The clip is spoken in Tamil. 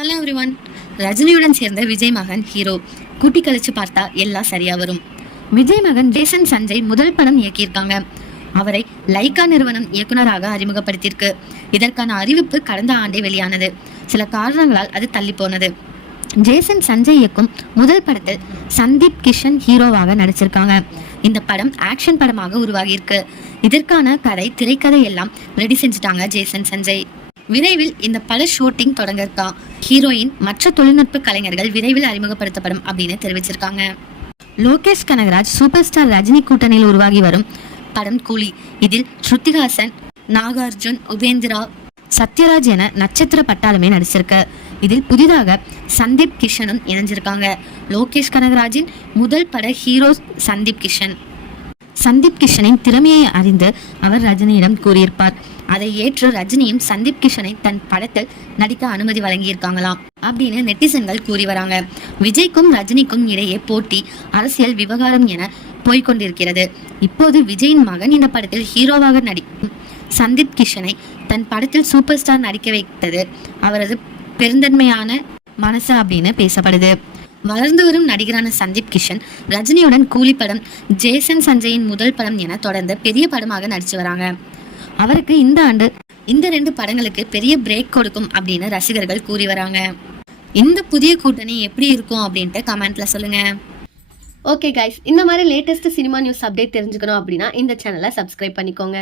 ஹலோ எவ்ரிவன் ரஜினியுடன் சேர்ந்த விஜய் மகன் ஹீரோ. கூட்டி கழிச்சு பார்த்தா எல்லாம் சரியா வரும். விஜய் மகன் ஜேசன் சஞ்சய் முதல் படம் இயக்கியிருக்காங்க. அவரை லைகா நிறுவனம் இயக்குனராக அறிமுகப்படுத்தியிருக்கு. இதற்கான அறிவிப்பு கடந்த ஆண்டே வெளியானது. சில காரணங்களால் அது தள்ளி போனது. ஜேசன் சஞ்சய் இயக்கும் முதல் படத்தில் சந்தீப் கிஷன் ஹீரோவாக நடிச்சிருக்காங்க. இந்த படம் ஆக்ஷன் படமாக உருவாகியிருக்கு. இதற்கான கதை திரைக்கதை எல்லாம் ரெடி செஞ்சுட்டாங்க ஜேசன் சஞ்சய். விரைவில் இந்த பட ஷூட்டிங் தொடங்க இருக்கா ஹீரோயின் மற்ற தொழில்நுட்ப கலைஞர்கள் விரைவில் அறிமுகப்படுத்தப்படும் அப்படின்னு தெரிவிச்சிருக்காங்க. லோகேஷ் கனகராஜ் சூப்பர் ஸ்டார் ரஜினி கூட்டணியில் உருவாகி வரும் படம் கூலி. இதில் ஸ்ருத்திகாசன் நாகார்ஜுன் உபேந்திரா சத்யராஜ் என நட்சத்திர பட்டாளமே நடிச்சிருக்கு. இதில் புதிதாக சந்தீப் கிஷனும் இணைஞ்சிருக்காங்க. லோகேஷ் கனகராஜின் முதல் பட ஹீரோ சந்தீப் கிஷன். சந்தீப் கிஷனின் திறமையை அறிந்து அவர் ரஜினியிடம் கூறியிருப்பார். அதை ஏற்று ரஜினியும் சந்தீப் கிஷனை தன் படத்தில் நடிக்க அனுமதி வழங்கியிருக்காங்களாம் அப்படின்னு நெட்டிசன்கள் கூறி வராங்க. விஜய்க்கும் ரஜினிக்கும் இடையே போட்டி அரசியல் விவகாரம் என போய்க்கொண்டிருக்கிறது. இப்போது விஜயின் மகன் இந்த படத்தில் ஹீரோவாக நடிக்கும் சந்தீப் கிஷனை தன் படத்தில் சூப்பர் ஸ்டார் நடிக்க வைத்தது அவரது பெருந்தன்மையான மனசு அப்படின்னு பேசப்படுது. வளர்ந்து வரும் நடிகரான சந்தீப் கிஷன் ரஜினியுடன் கூலி படம் ஜேசன் சஞ்சயின் முதல் படம் என தொடர்ந்து பெரிய படமாக நடிச்சு வராங்க. அவருக்கு இந்த ஆண்டு இந்த ரெண்டு படங்களுக்கு பெரிய பிரேக் கொடுக்கும் அப்படின்னு ரசிகர்கள் கூறி வராங்க. இந்த புதிய கூட்டணி எப்படி இருக்கும் அப்படின்ட்டு கமெண்ட்ல சொல்லுங்க. ஓகே கைஸ் இந்த மாதிரி லேட்டஸ்ட் சினிமா நியூஸ் அப்டேட் தெரிஞ்சுக்கணும் அப்படின்னா இந்த சேனலை சப்ஸ்கிரைப் பண்ணிக்கோங்க.